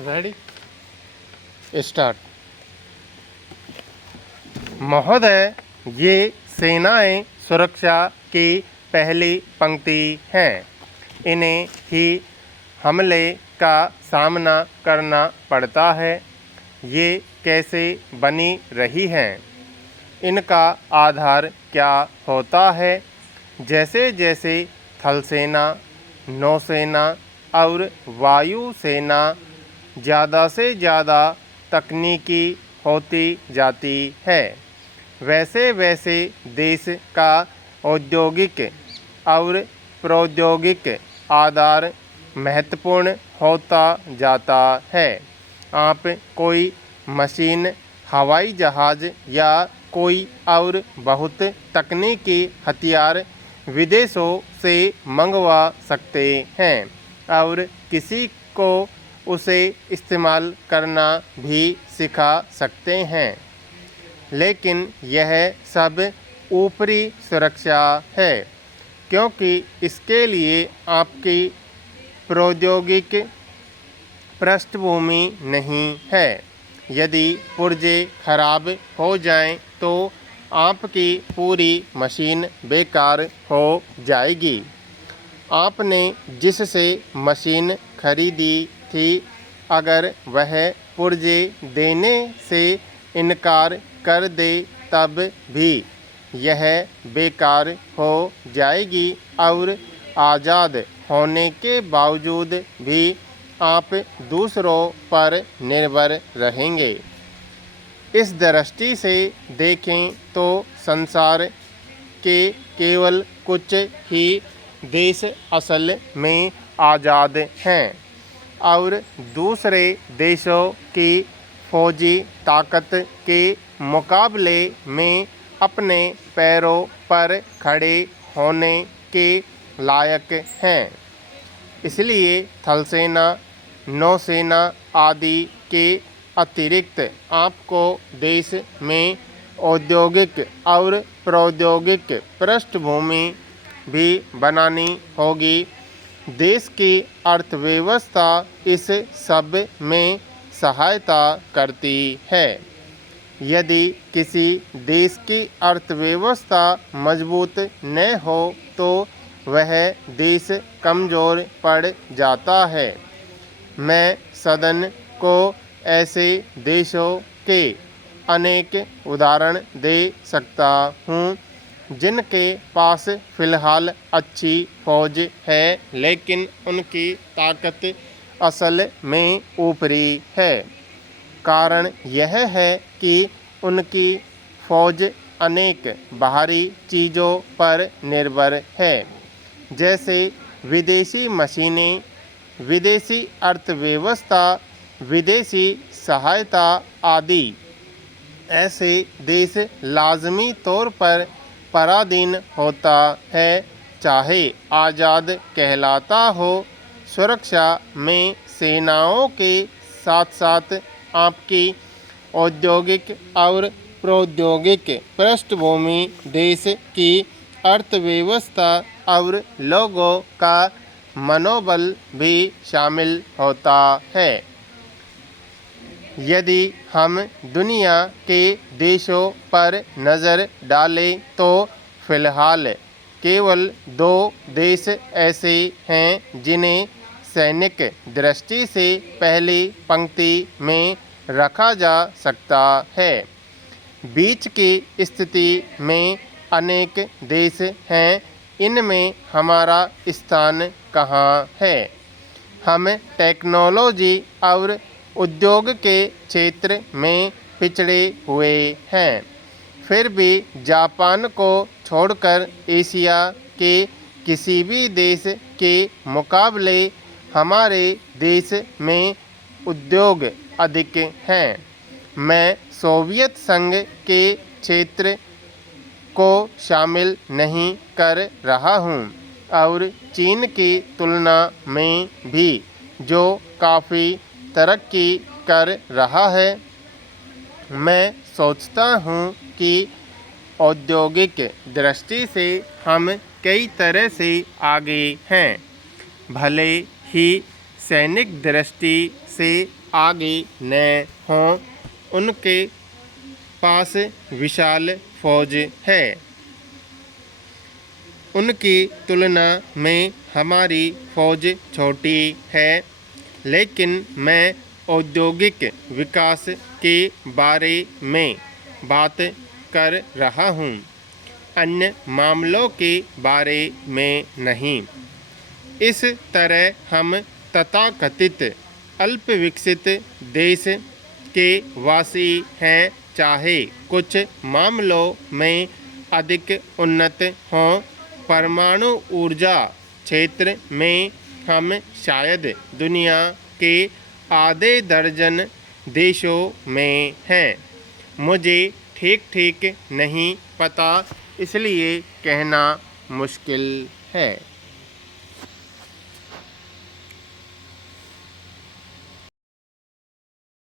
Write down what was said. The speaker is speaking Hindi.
Ready start. महोदय, ये सेनाएं सुरक्षा की पहली पंक्ति हैं। इन्हें ही हमले का सामना करना पड़ता है। ये कैसे बनी रही हैं? इनका आधार क्या होता है? जैसे जैसे थल सेना, नौसेना और वायुसेना ज़्यादा से ज़्यादा तकनीकी होती जाती है, वैसे वैसे देश का औद्योगिक और प्रौद्योगिक आधार महत्वपूर्ण होता जाता है। आप कोई मशीन, हवाई जहाज़ या कोई और बहुत तकनीकी हथियार विदेशों से मंगवा सकते हैं और किसी को उसे इस्तेमाल करना भी सिखा सकते हैं, लेकिन यह सब ऊपरी सुरक्षा है, क्योंकि इसके लिए आपकी प्रौद्योगिक पृष्ठभूमि नहीं है। यदि पुर्जे खराब हो जाएं तो आपकी पूरी मशीन बेकार हो जाएगी। आपने जिससे मशीन खरीदी थी, अगर वह पुर्जे देने से इनकार कर दे तब भी यह बेकार हो जाएगी और आज़ाद होने के बावजूद भी आप दूसरों पर निर्भर रहेंगे। इस दृष्टि से देखें तो संसार के केवल कुछ ही देश असल में आज़ाद हैं और दूसरे देशों की फौजी ताकत के मुकाबले में अपने पैरों पर खड़े होने के लायक हैं। इसलिए थलसेना, नौसेना आदि के अतिरिक्त आपको देश में औद्योगिक और प्रौद्योगिक पृष्ठभूमि भी बनानी होगी। देश की अर्थव्यवस्था इस सब में सहायता करती है। यदि किसी देश की अर्थव्यवस्था मजबूत न हो तो वह देश कमज़ोर पड़ जाता है। मैं सदन को ऐसे देशों के अनेक उदाहरण दे सकता हूँ जिनके पास फ़िलहाल अच्छी फौज है, लेकिन उनकी ताकत असल में ऊपरी है। कारण यह है कि उनकी फौज अनेक बाहरी चीज़ों पर निर्भर है, जैसे विदेशी मशीनें, विदेशी अर्थव्यवस्था, विदेशी सहायता आदि। ऐसे देश लाजमी तौर पर पराधीन होता है, चाहे आज़ाद कहलाता हो। सुरक्षा में सेनाओं के साथ साथ आपकी औद्योगिक और प्रौद्योगिक पृष्ठभूमि देश की अर्थव्यवस्था और लोगों का मनोबल भी शामिल होता है। यदि हम दुनिया के देशों पर नज़र डालें तो फ़िलहाल केवल 2 देश ऐसे हैं जिन्हें सैनिक दृष्टि से पहली पंक्ति में रखा जा सकता है। बीच की स्थिति में अनेक देश हैं, इनमें हमारा स्थान कहाँ है? हम टेक्नोलॉजी और उद्योग के क्षेत्र में पिछड़े हुए हैं। फिर भी जापान को छोड़कर एशिया के किसी भी देश के मुकाबले हमारे देश में उद्योग अधिक हैं। मैं सोवियत संघ के क्षेत्र को शामिल नहीं कर रहा हूँ और चीन की तुलना में भी, जो काफ़ी तरक्की कर रहा है। मैं सोचता हूँ कि औद्योगिक दृष्टि से हम कई तरह से आगे हैं। भले ही सैनिक दृष्टि से आगे न हों, उनके पास विशाल फौज है। उनकी तुलना में हमारी फौज छोटी है, लेकिन मैं औद्योगिक विकास के बारे में बात कर रहा हूँ, अन्य मामलों के बारे में नहीं। इस तरह हम तथाकथित अल्प विकसित देश के वासी हैं, चाहे कुछ मामलों में अधिक उन्नत हों। परमाणु ऊर्जा क्षेत्र में हम शायद दुनिया के आधे दर्जन देशों में हैं। मुझे ठीक नहीं पता, इसलिए कहना मुश्किल है।